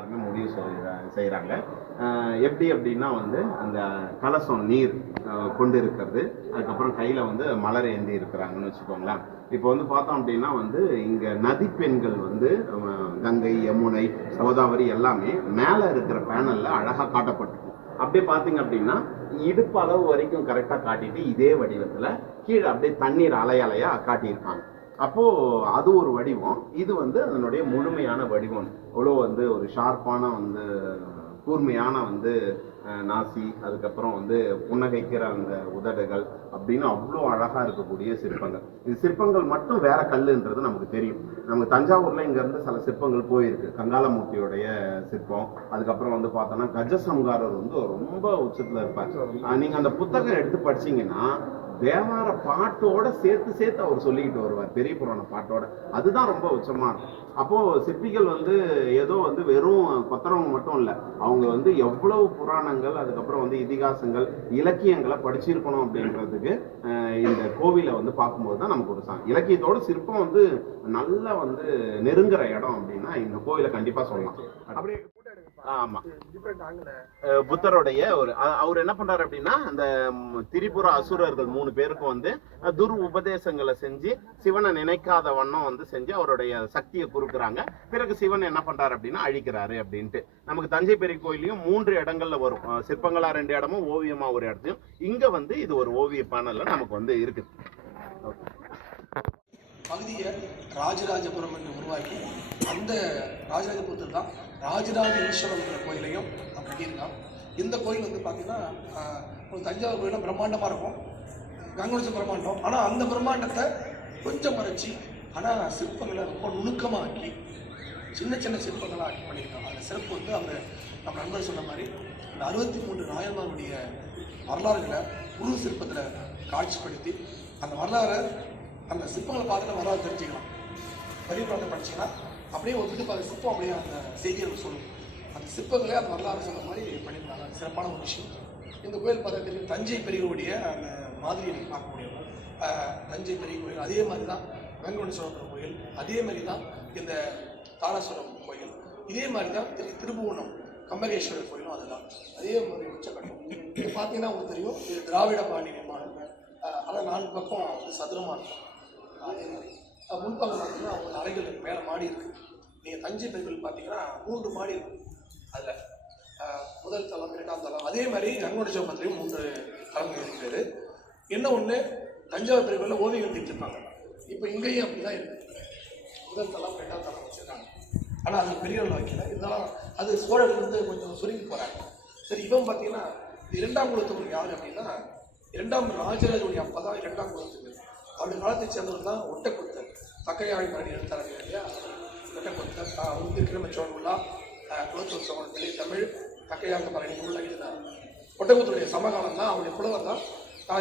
எல்லாருமே முடிவு செய்கிறாங்க. எப்படி அப்படின்னா வந்து அந்த கலசம் நீர் கொண்டு இருக்கிறது, அதுக்கப்புறம் கையில் வந்து மலர் ஏந்தி இருக்கிறாங்கன்னு வச்சுக்கோங்களேன். இப்போ வந்து பார்த்தோம் அப்படின்னா வந்து இங்கே நதி பெண்கள் வந்து கங்கை, யமுனை, கோதாவரி எல்லாமே மேலே இருக்கிற பேனலில் அழகாக காட்டப்பட்டிருக்கும். அப்படியே பார்த்தீங்க அப்படின்னா இடுப்பு அளவு வரைக்கும் கரெக்டாக காட்டிட்டு இதே வடிவத்தில் கீழே அப்படியே தண்ணீர் அலையாக காட்டியிருப்பாங்க. அப்போ அது ஒரு வடிவம், இது வந்து அதனுடைய முழுமையான வடிவம். அவ்வளோ வந்து ஒரு ஷார்ப்பான வந்து கூர்மையான வந்து நாசி, அதுக்கப்புறம் வந்து புன்னகைக்கிற அந்த உதடுகள் அப்படின்னு அவ்வளோ அழகாக இருக்கக்கூடிய சிற்பங்கள். இது சிற்பங்கள் மட்டும் வேற கல்லுன்றது நமக்கு தெரியும். நமக்கு தஞ்சாவூர்ல இங்கேருந்து சில சிற்பங்கள் போயிருக்கு. கங்காளமூர்த்தியோடைய சிற்பம், அதுக்கப்புறம் வந்து பார்த்தோன்னா கஜசம்காரர் வந்து ரொம்ப உச்சத்தில் இருப்பார். நீங்கள் அந்த புத்தகம் எடுத்து படிச்சீங்கன்னா தேவார பாட்டோட சேர்த்து அவர் சொல்லிக்கிட்டு வருவார், பெரிய புராண பாட்டோட. அதுதான் ரொம்ப உச்சமா இருக்கும். அப்போ சிற்பிகள் வந்து ஏதோ வந்து வெறும் கொத்தரவங்க மட்டும் இல்லை, அவங்க வந்து எவ்வளவு புராணங்கள், அதுக்கப்புறம் வந்து இதிகாசங்கள், இலக்கியங்களை படிச்சிருக்கணும் அப்படின்றதுக்கு இந்த கோவிலை வந்து பார்க்கும்போது தான் நமக்கு ஒரு இலக்கியத்தோட சிற்பம் வந்து நல்லா வந்து நெருங்குற இடம் அப்படின்னா இந்த கோவிலை கண்டிப்பா சொல்லலாம். அப்படியே ஆமா, புத்தருடைய அவர் என்ன பண்றாரு அப்படின்னா அந்த திரிபுர அசுரர்கள் 3 பேருக்கும் வந்து துர் உபதேசங்களை செஞ்சு சிவனை நினைக்காத வண்ணம் வந்து செஞ்சு அவருடைய சக்தியை குறுக்குறாங்க. பிறகு சிவன் என்ன பண்றாரு அப்படின்னா அழிக்கிறாரு அப்படின்ட்டு. நமக்கு தஞ்சை பெரிய கோயிலையும் 3 இடங்கள்ல வரும், சிற்பங்களா 2 இடமும், ஓவியமா ஒரு இடத்தையும். இங்க வந்து இது ஒரு ஓவிய பேனல்ல நமக்கு வந்து இருக்குது. பகுதியை ராஜராஜபுரம் என்று உருவாக்கி அந்த ராஜராஜபுரத்தில் தான் ராஜராஜ ஈஸ்வரங்கிற கோயிலையும் கட்டியிருக்கான். இந்த கோயில் வந்து பார்த்தீங்கன்னா ஒரு தஞ்சாவூர் கோயிலும் பிரம்மாண்டமாக இருக்கும், கங்கணேசன் பிரம்மாண்டம். ஆனால் அந்த பிரம்மாண்டத்தை கொஞ்சம் மறைச்சி, ஆனால் சிற்பங்களை ரொம்ப நுணுக்கமாக ஆக்கி சின்ன சின்ன சிற்பங்களாக ஆக்கி பண்ணியிருக்காங்க. அந்த சிறப்பு வந்து அவர் நம்ம நண்பர் சொன்ன மாதிரி இந்த 63 நாயன்மாருடைய வரலாறுகளை உருவ சிற்பத்தில் காட்சிப்படுத்தி அந்த வரலாறை அந்த சிற்பங்களை பார்த்துட்டு வரலாறு தெரிஞ்சுக்கலாம். பெரிய புராணத்தை படிச்சிங்கன்னா அப்படியே ஒருத்தர் பார்த்த சிற்பம் அப்படியே அந்த செய்திகள் சொல்லும். அந்த சிற்பங்களே அந்த வரலாறு சொன்ன மாதிரி பண்ணியிருந்தாங்க. சிறப்பான ஒரு விஷயம். இந்த கோயில் பார்த்தா தெரியும், தஞ்சை பெரியவருடைய அந்த மாதிரியை நீங்கள் பார்க்க முடியும். தஞ்சை பெரிய கோயில் அதே மாதிரி தான், வெங்கடேஸ்வரர் கோயில் அதே மாதிரி தான், இந்த தாராசுரம் கோயில் இதே மாதிரி தான், திருபுவனம் கம்பகேஸ்வரர் கோயிலும் அதுதான் அதே மாதிரி உச்சக்கட்டம். இது பார்த்தீங்கன்னா உங்களுக்கு தெரியும், இது திராவிட பாணி நிர்மாணம். ஆனால் 4 பக்கம் வந்து சதுரமாக இருக்கும். அதே மாதிரி முன்பக்கம் பார்த்தீங்கன்னா அவங்க அறைகள் மேலே மாடி இருக்குது. நீங்கள் தஞ்சை பெருவில் பார்த்தீங்கன்னா 3 மாடி இருக்கும். அதில் முதல் தளம், 2ஆம் தளம். அதே மாதிரி வெங்கடேஸ்வரத்துலேயும் 3 தளங்கள் இருக்கிறது. என்ன ஒன்று, தஞ்சாவூர் பெருவில் ஓவியங்கள் தீர்த்திருப்பாங்க. இப்போ இங்கேயும் அப்படி தான் இருக்குது. முதல் தளம், 2ஆம் தளம் வச்சுருக்காங்க. ஆனால் அது பெரிய அளவில் வைக்கல. இருந்தாலும் அது சோழர்கள் வந்து கொஞ்சம் சுருங்கி போகிறாங்க. சரி, இவன் பார்த்தீங்கன்னா 2ஆம் குலத்துக்கு யார் அப்படின்னா 2ஆம் ராஜராஜனுடைய அப்பா தான் 2ஆம் குலத்துக்கு. அவருடைய காலத்தை சேர்ந்தவர் தான் ஒட்டக்குத்தர், தக்கையாழி பரணி எழுத்தாளர் இல்லையா, ஒட்டக்குத்தர். அவர் வந்து கிரமச்சோழன் உள்ளா, குலத்தூர் சோழன், வெளி தமிழ், தக்கையாக பரணி உள்ள இருந்தார். ஒட்டக்குத்தருடைய சமகாலம் தான், அவருடைய புலவர் தான்.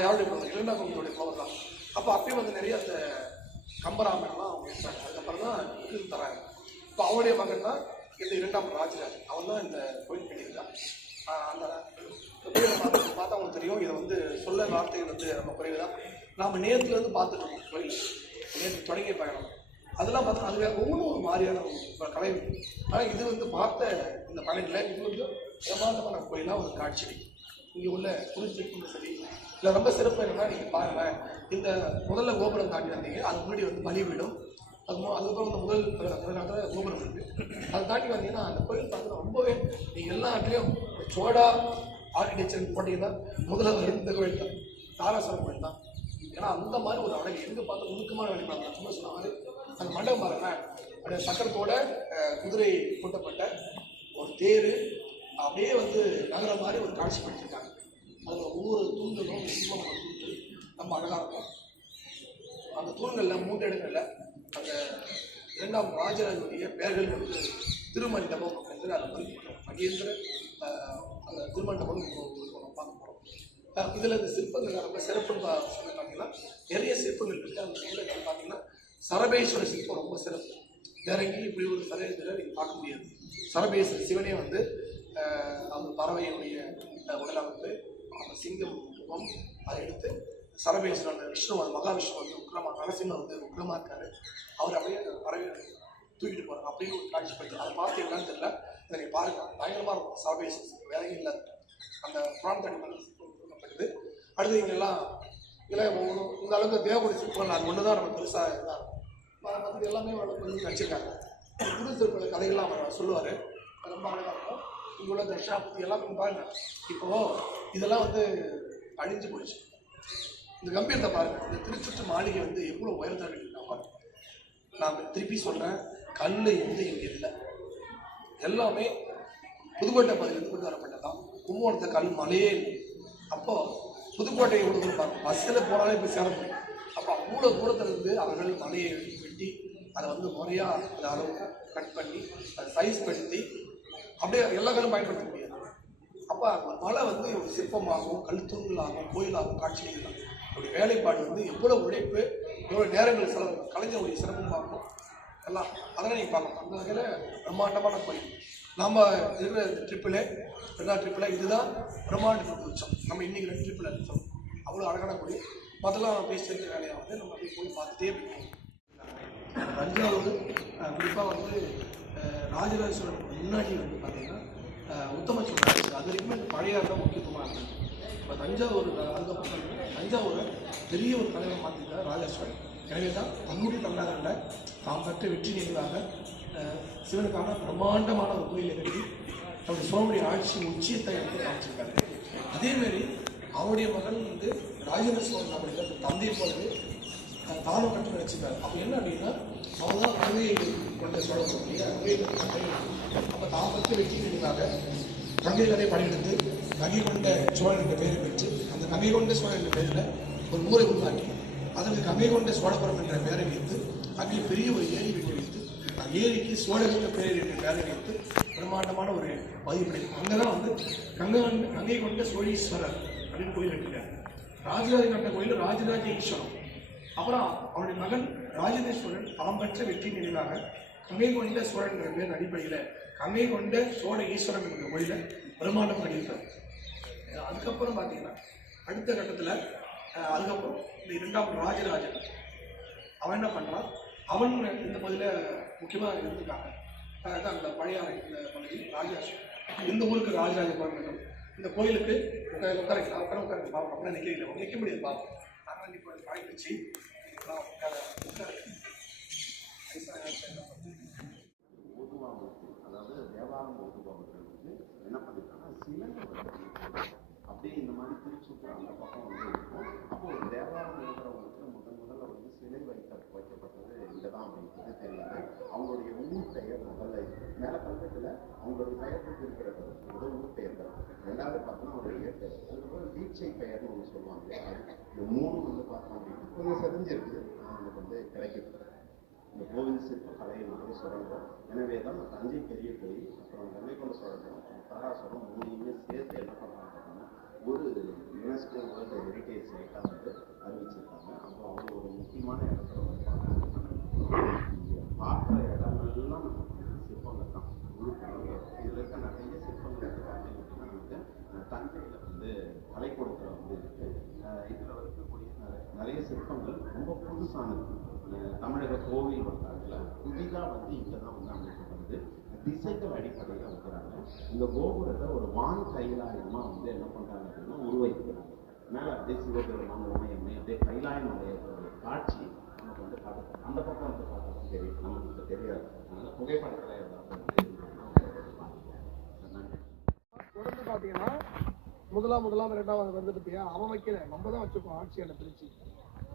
யாருடைய புலவர்? 2ஆம் குலத்துடைய புலவர் தான். அப்போ அப்பயும் வந்து நிறைய அந்த கம்பராமன்லாம் அவங்க எடுத்தாங்க. அதுக்கப்புறம் தான் இது தராங்க. இப்போ அவருடைய மகன் தான் இந்த 2ஆம் ராஜராஜன். அவன் தான் இந்த கோயில் கட்டியிருக்கான். அந்த பார்த்தா அவங்களுக்கு தெரியும், இதை வந்து சொல்ல வார்த்தைகள் வந்து நம்ம குறைவு தான். நாம் நேற்றுலேருந்து பார்த்துட்டு இருக்கோம் கோயில், நேற்று தொடங்கிய பயணம். அதெல்லாம் பார்த்தோம்னா அதுவே ஒவ்வொன்றும் ஒரு மாதிரியான கலை. ஆனால் இது வந்து பார்த்த இந்த பயணத்தில் இது வந்து பிரமாண்டமான கோயிலாக ஒரு காட்சி. இங்கே உள்ள குறிச்சிருக்கும் சரி இல்லை, ரொம்ப சிறப்பு என்னன்னா நீங்கள் பாருங்கள், இந்த முதல்ல கோபுரம் தாண்டி வந்தீங்க, அது முன்னாடி வந்து பலி வீடும், அதுக்கப்புறம் இந்த முதல் கோபுரம் இருக்குது. அதை தாண்டி வந்தீங்கன்னா அந்த கோயில் பார்த்தீங்கன்னா ரொம்பவே நீங்கள் எல்லா இடத்துலையும் சோழா ஆர்கிடெக்சர் போட்டிங்கன்னா முதல்ல இந்த கோயில் தான், தாராசுரம் கோயில் தான். ஏன்னா அந்த மாதிரி ஒரு அழகு எங்கே பார்த்து நுணுக்கமான வேலை பார்க்கலாம். சும்மா சொன்ன மாதிரி அந்த மண்டபம் பாருங்க, அப்படியே சக்கரத்தோட குதிரை கூட்டப்பட்ட ஒரு தேர் அப்படியே வந்து நகர மாதிரி ஒரு காட்சிப்படுத்திருக்காங்க. அதில் ஒவ்வொரு தூண்களும் சிம்மம் தூண்கள் ரொம்ப அழகாக இருக்கும். அந்த தூண்களில் 3 இடங்களில் அந்த 2ஆம் ராஜராஜனுடைய பெயர்கள் வந்து திருமண்டபம் என்று அதை குறிப்பிட்டோம். மகேந்திர அந்த திருமண்டபம் பார்க்க போகிறோம். இதில் இந்த சிற்பங்கள் ரொம்ப சிறப்புன்னு சொல்லி பார்த்தீங்கன்னா நிறைய சிற்பங்கள் இருக்குது. அந்த சிற்பங்கள் பார்த்தீங்கன்னா சரபேஸ்வர சிற்பம் ரொம்ப சிறப்பு. வேற எங்கேயும் இப்படி ஒரு சரபேஸ்வரரை நீங்கள் பார்க்க முடியாது. சரபேஸ்வர சிவனே வந்து அந்த பறவையுடைய உடலமைப்பு, அந்த சிங்கம் ரூபம் அதை எடுத்து சரபேஸ்வரன் விஷ்ணு, மகாவிஷ்ணு வந்து உக்ரமாக, நரசிம்மர் வந்து உக்ரமாக இருக்காரு. அவர் அப்படியே அந்த பறவை தூக்கிட்டு போகிறாங்க அப்படின்னு ஒரு காட்சி பண்ணி அதை பார்த்தீங்களான்னு தெரியல. இதை நீங்கள் பாருங்க, பயங்கரமாக இருக்கும். சால்வேஷன் வேலையும் இல்லை அந்த புராணத்தடி பண்ணப்படுது. அடுத்து இங்கே எல்லாம் இல்லை ஒவ்வொன்றும் இந்த அளவுக்கு தேவகுடி சிற்பங்கள் அது ஒன்று தான் நம்ம பெருசாக இதாக மற்றது எல்லாமே கொஞ்சம் வச்சுருக்காங்க. புது திருப்பதி கதைகள்லாம் அவர் சொல்லுவார், ரொம்ப அழகாக இருக்கும். இங்கே உள்ள தட்சிணாபுத்தி எல்லாம் பாருங்க. இப்போது இதெல்லாம் வந்து அழிஞ்சு போயிடுச்சு. இந்த கம்பீரத்தை பாருங்கள். இந்த திருச்சுற்று மாளிகை வந்து எவ்வளோ உயரத்தில் கட்டிருக்காங்க பாருங்க. நான் திருப்பி சொல்கிறேன், கல் வந்து இங்கே இல்லை, எல்லாமே புதுக்கோட்டை பகுதியிலிருந்து கொண்டு வரப்பட்டதான். கும்பகோணத்தை கல் மலையே இல்லை. அப்போது புதுக்கோட்டையை எவ்வளோ தூரம் பாருங்கள், பஸ்ஸில் போனாலே போய் சேர முடியும். அப்போ அவ்வளோ தூரத்துலேருந்து அவர்கள் மலையை வெட்டி அதை வந்து முறையாக அந்த அளவு கட் பண்ணி அதை சைஸ் படுத்தி அப்படியே எல்லா கல்லும் பயன்படுத்த முடியாது. அப்போ அந்த மலை வந்து ஒரு சிற்பமாகவும் கல்தூண்களாகவும் கோயிலாகவும் காட்சியளிக்கலாம். அவருடைய வேலைப்பாடு வந்து எவ்வளோ உழைப்பு, எவ்வளோ நேரங்கள் செலவு, கலைஞருடைய சிறப்புமாகவும் எல்லாம் அதெல்லாம் நீங்கள் பார்க்கணும். அந்த வகையில் பிரம்மாண்டமான கோயில். நம்ம இருக்கிற ட்ரிப்பில் 2 ட்ரிப்பில் இதுதான் பிரம்மாண்ட வச்சோம். நம்ம இன்றைக்கி 2 ட்ரிப்பில் இருந்தோம். அவ்வளோ அழகான கோயில். மற்றெல்லாம் பேசிட்டு வேலையை வந்து நம்ம அப்படியே போய் பார்த்துட்டே போயிட்டோம். தஞ்சாவூர் குறிப்பாக வந்து ராஜராஜேஸ்வரன் முன்னாடி வந்து பார்த்தீங்கன்னா உத்தம சோழன், அது வரைக்குமே பழைய தான் முக்கியத்துவமாக இருந்தது. இப்போ தஞ்சாவூர் அதுக்கப்புறம் தஞ்சாவூரை பெரிய ஒரு தலைவர் மாற்றிருக்கார் ராஜேஸ்வரன். எனவே தான் தன்னுடைய தமிழகண்ட தாம் பெற்ற வெற்றி நிகழ்வாக சிவனுக்கான பிரம்மாண்டமான ஒரு கோயிலை கட்டி அவருடைய சோழனுடைய ஆட்சி உச்சியத்தை எடுத்து காமிச்சிருக்காரு. அதேமாரி அவருடைய மகன் வந்து ராஜேந்திர சோழன் அப்படிங்கிற தந்தை போலவே தானும் கட்டு வச்சுருக்காரு. அப்போ என்ன அப்படின்னா அவங்க தான் கங்கையை கொண்ட சோழனுடைய அப்போ தான் பற்றி வெற்றி நிகழ்வாக கங்கை கதை படையெடுத்து கங்கை கொண்ட சோழன் என்ற பெயரை பெற்று அந்த கங்கை கொண்ட சோழன் என்ற பெயரில் ஒரு ஊரை உருவாக்கி அதற்கு கங்கை கொண்ட சோழபுரம் என்ற பெயரை வைத்து அங்கே பெரிய ஒரு ஏரி வெட்டி வைத்து அந்த ஏரிக்கு சோழகங்க பெயர் என்ற பெயரை வைத்து பிரம்மாண்டமான ஒரு பதிப்படை. அங்கே தான் வந்து கங்கை கொண்ட சோழீஸ்வரர் அப்படின்னு கோயில் கட்டிட்டார். ராஜராஜ கண்ட கோயில் ராஜராஜ ஈஸ்வரம். அப்புறம் அவருடைய மகன் ராஜேந்திர சோழன் தாம் பெற்ற வெற்றி நினைவாக கங்கை கொண்ட சோழன் என்ற பேர் அடிப்படையில் கங்கை கொண்ட சோழ ஈஸ்வரன் என்ற கோயிலை பிரம்மாண்டம் கட்டியிருக்காரு. அதுக்கப்புறம் பார்த்தீங்கன்னா அடுத்த கட்டத்தில் அதுக்கப்புறம் இந்த 2ஆம் ராஜராஜன் அவன் என்ன பண்ணுறான், அவன் இந்த பகுதியில் முக்கியமாக இருந்திருக்காங்க. அந்த பழைய இந்த பகுதி ராஜராஜ இந்த ஊருக்கு ராஜராஜ கோயில். இந்த கோயிலுக்கு உட்கார பார்ப்போம். அப்படின்னா நிற்க முடியாது பார்ப்போம். நாங்கள் இப்போ காய் வச்சு அதாவது தேவாரம் ஓதுபவர்கள் வந்து என்ன பண்ணிருக்காங்கன்னா சிலங்க அப்படியே இந்த மாதிரி திருச்சுட்டு அந்த பக்கம் வந்து இருக்கும். அப்போ ஒரு தேவாரம் ஓதுறவங்களுக்கு முதல்ல வந்து சிலை வைக்கப்பட்டது இங்கே தான் அப்படின்றது தெரியாது. அவங்களுடைய ஊர் பெயர் முதல்ல மேல கல்வெட்டுல அவங்களுடைய பெயருக்கு இருக்கிறது ஊர் பெயர் தான். 2வது பார்த்தோன்னா அவருடைய இயற்பெயர், அதுக்கப்புறம் தீட்சை பெயர்னு ஒன்று சொல்லுவாங்க. அது இந்த 3 வந்து பார்த்தோம் அப்படின்னா கொஞ்சம் செறிஞ்சிருக்கு நமக்கு வந்து கிடைக்கிறது. இந்த கோவில் சிற்ப கலையினுடைய சுரங்கம். எனவே தான் தஞ்சை பெரிய கோயில், அப்புறம் கங்கை கொண்ட சோழபுரம், தாராசுரம் 3யுமே சேர்த்து என்ன பண்ணுறாங்க அப்படின்னா ஒரு யுனெஸ்கோ வேர்ல்டு ஹெரிட்டேஜ் சைட்டாக வந்து அறிவிச்சிருக்காங்க. அப்போ அவங்க ஒரு முக்கியமான இடத்துல வந்து பார்க்குற இடங்கள்லாம் நமக்கு சிற்பங்கள் தான். இதில் இருக்க நிறைய சிற்பங்கள் வந்து பார்த்தீங்க அப்படின்னா வந்து தஞ்சையில் வந்து கலைக்கூடத்தில் வந்து இருக்குது. இதில் இருக்கக்கூடிய நிறைய சிற்பங்கள் ரொம்ப புதுசானது. தமிழக கோவில் வரலாற்றில் புதிதாக வந்து இங்கே தான் வந்து அமைக்கப்படுது. திசைகள் அடிப்படையில் வைக்கிறாங்க. இந்த கோபுரத்தை ஒரு வான் கைலாயமாக வந்து என்ன பண்ணுறாங்க அப்படின்னா உருவாக்கிறாங்க. மேலே அப்படியே சிவபெருமான் உமையம்மை அப்படியே கைலாய மலையோட காட்சி நமக்கு வந்து பார்த்து அந்த பக்கம் வந்து பார்த்தா தெரியும், நமக்கு இப்போ தெரியாது. அதனால புகைப்படத்தில் ஏதாவது தொடர்ந்து பார்த்தீங்கன்னா முதலாம் 2வது வந்து பார்த்தியா அவன் வைக்கல, நம்ம தான் வச்சுருக்கோம் ஆட்சியாளர் பிரிச்சு.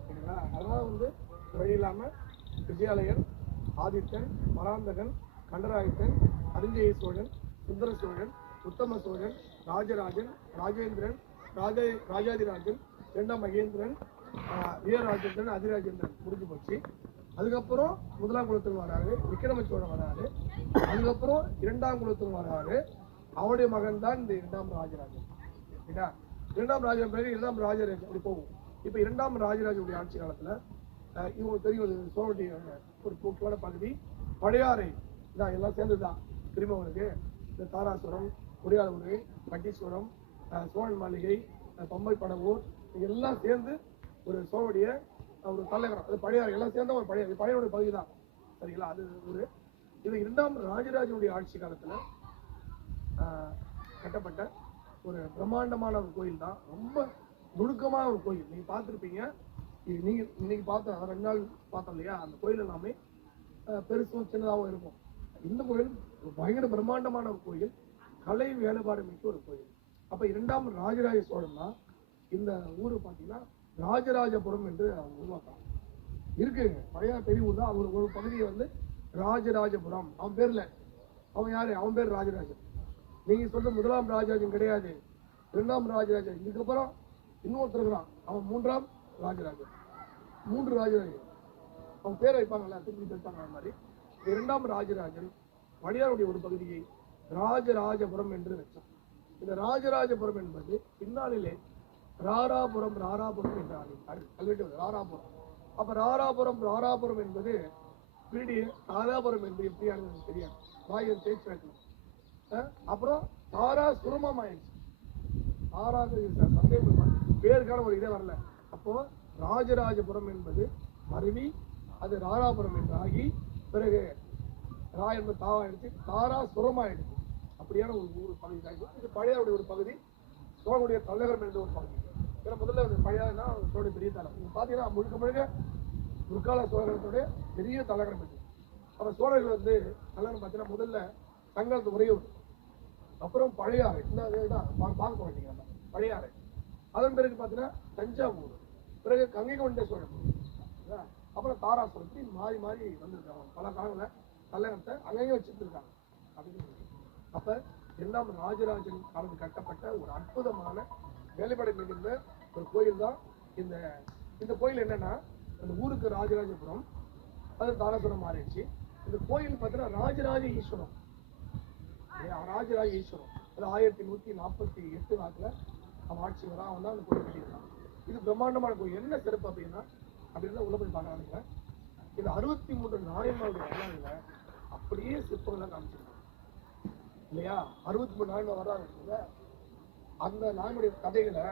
சரிங்களா? அதனால வந்து வழி இல்லாமல் விஜயாலயன், ஆதித்தன், பராந்தகன், கண்டராயத்தன், அரிஞ்சய சோழன், சுந்தர சோழன், உத்தம சோழன், ராஜராஜன், ராஜேந்திரன், ராஜாதிராஜன், 2ஆம் மகேந்திரன், வீரராஜேந்திரன், அதிராஜேந்திரன் முடிஞ்சு போச்சு. அதுக்கப்புறம் 1ஆம் குலத்தில் வராரு, விக்ரம சோழன் வராரு. அதுக்கப்புறம் 2ஆம் குலத்தில் வராரு. அவருடைய மகன் தான் இந்த 2ஆம் ராஜராஜன். சரிங்களா? 2ஆம் ராஜன் பிறகு 2ஆம் ராஜராஜன் அப்படி போகும். இப்போ 2ஆம் ராஜராஜனுடைய ஆட்சி காலத்தில் இவங்களுக்கு தெரியும் சோழனுடைய ஒரு முக்கியமான பகுதி பழையாறை தான். எல்லாம் சேர்ந்து தான் திரும்பவனுக்கு இந்த தாராசுரம், உடையாளூர், கட்டீஸ்வரம், சோழன் மாளிகை, பம்பை படவூர் எல்லாம் சேர்ந்து ஒரு சோழனுடைய ஒரு தலைவரம். அது பழையாறை எல்லாம் சேர்ந்த ஒரு பழையனுடைய பகுதி தான். சரிங்களா? அது ஒரு இது இரண்டாம் ராஜராஜனுடைய ஆட்சி காலத்துல கட்டப்பட்ட ஒரு பிரம்மாண்டமான ஒரு கோயில் தான். ரொம்ப நுணுக்கமான ஒரு கோயில். நீங்க பார்த்துருப்பீங்க. நீங்க இன்னைக்கு பார்த்தோம், 2 நாள் பார்த்தோம் இல்லையா? அந்த கோயில் எல்லாமே பெருசும் சின்னதாகவும் இருக்கும். இந்த கோயில் பயங்கர பிரம்மாண்டமான ஒரு கோயில், கலை வேலைப்பாடு மிக்க ஒரு கோயில். அப்ப இரண்டாம் ராஜராஜ சோழன் தான் இந்த ஊரு பார்த்தீங்கன்னா ராஜராஜபுரம் என்று அவங்க உருவாக்குறாங்க. இருக்குங்க, பழைய பெரிய ஊர் தான். அவர் ஒரு பகுதியை வந்து ராஜராஜபுரம். அவன் பேர்ல அவன் யாரு? அவன் பேர் ராஜராஜன். நீங்க சொல்ற முதலாம் ராஜராஜன் கிடையாது, 2ஆம் ராஜராஜன். இதுக்கப்புறம் இன்னொருத்தர் இருக்கிறான், அவன் 3ஆம் ராஜராஜன். 3 ராஜராஜன் அவன் பேரை வைப்பாங்கல்ல, திருப்பி வைப்பாங்க. அந்த மாதிரி 2ஆம் ராஜராஜன் வடியாருடைய ஒரு பகுதியை ராஜராஜபுரம் என்று வச்சான். இந்த ராஜராஜபுரம் என்பது பின்னாளிலே ராராபுரம் என்று கல்வெட்டு ராராபுரம். அப்ப ராராபுரம் என்பது பிடி தாராபுரம் என்று எப்படியானது தெரியாது, வாயில் தேய்ச்சி வைக்கணும். அப்புறம் தாரா சுரமம் ஆயிடுச்சு. சந்தேகம் பேருக்கான ஒரு இதே வரல. அப்போ ராஜராஜபுரம் என்பது மருவி அது ராராபுரம் என்று ஆகி பிறகு ரா என்பது தாவாயிடுச்சு, தாரா சுரமாயிடுச்சு. அப்படியான ஒரு ஊர் பகுதி தான் இது. பழையாருடைய ஒரு பகுதி, சோழனுடைய தலைநகரம் என்ற ஒரு பகுதி. ஏன்னா முதல்ல பழையாருன்னா சோழனுடைய பெரிய தலைவர். நீங்க பாத்தீங்கன்னா முழுக்க முற்கால சோழர்களுடைய பெரிய தலைநகரம் இது. அப்ப சோழர்கள் வந்து தலைநகரம் பார்த்தீங்கன்னா முதல்ல தங்களது உறையூர், அப்புறம் பழையாறை, இந்த பார்க்க மாட்டீங்க நம்ம பழையாறை. அதன் பிறகு பார்த்தீங்கன்னா தஞ்சாவூர், பிறகு கங்கை கொண்ட சோழன், அப்புறம் தாராசுரம். இப்படி மாறி மாறி வந்திருக்காங்க. பல காலங்களில் தலைநகரத்தை அங்கேயும் வச்சுட்டு இருக்காங்க அப்படின்னு. அப்ப 2ஆம் ராஜராஜன் காலத்தில் கட்டப்பட்ட ஒரு அற்புதமான வேலைப்பாடு மிகுந்த ஒரு கோயில் தான் இந்த கோயில். என்னன்னா அந்த ஊருக்கு ராஜராஜபுரம், அது தாராசுரம் மாறிடுச்சு. இந்த கோயில் பார்த்தீங்கன்னா ராஜராஜ ஈஸ்வரம். அது 1148 நாட்டில் அவன் ஆட்சி வர அவன் தான் அந்த கோயில் கட்டியிருக்கான். இது பிரம்மாண்டமான கோயில். என்ன சிறப்பு அப்படின்னா உள்ள போய் பார்க்கறாங்க. இது 63 நாயன்மாருடைய வரலாறுல அப்படியே சிற்பங்களை காமிச்சிருக்காங்க இல்லையா? 63 நாயன்மார் வரலாறு, அந்த நாயனுடைய கதைகளை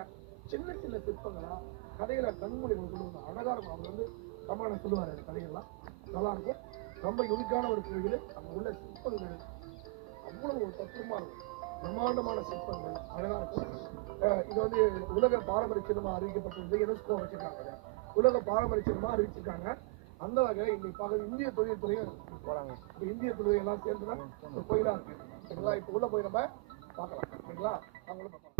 சின்ன சின்ன சிற்பங்களா கதைகளை கண்மொழி கொண்டு வந்து அழகா இருக்கும். அவர் வந்து சமான சொல்லுவார், அந்த கதைகள்லாம் நல்லா இருக்கும். ரொம்ப யூனிக்கான ஒரு கோயில். அங்க உள்ள சிற்பங்கள் அவ்வளவு ஒரு தத்துவமா இருக்கும். பிரம்மாண்டமான சிற்பங்கள் அழகா இருக்கும். இது வந்து உலக பாரம்பரிய சின்னமா அறிவிக்கப்பட்டிருந்து யுனெஸ்கோ வச்சிருக்காங்க. உலக பாரம்பரிய சின்னமா அறிவிச்சிருக்காங்க. அந்த வகையில இன்னைக்கு பார்க்க இந்திய தொழில்துறையும் போறாங்க. இந்திய தொழில் எல்லாம் சேர்ந்துதான் ஒரு கோயிலா இருக்கு. இப்ப உள்ள போய் நம்ம பார்க்கலாம். அவங்களும்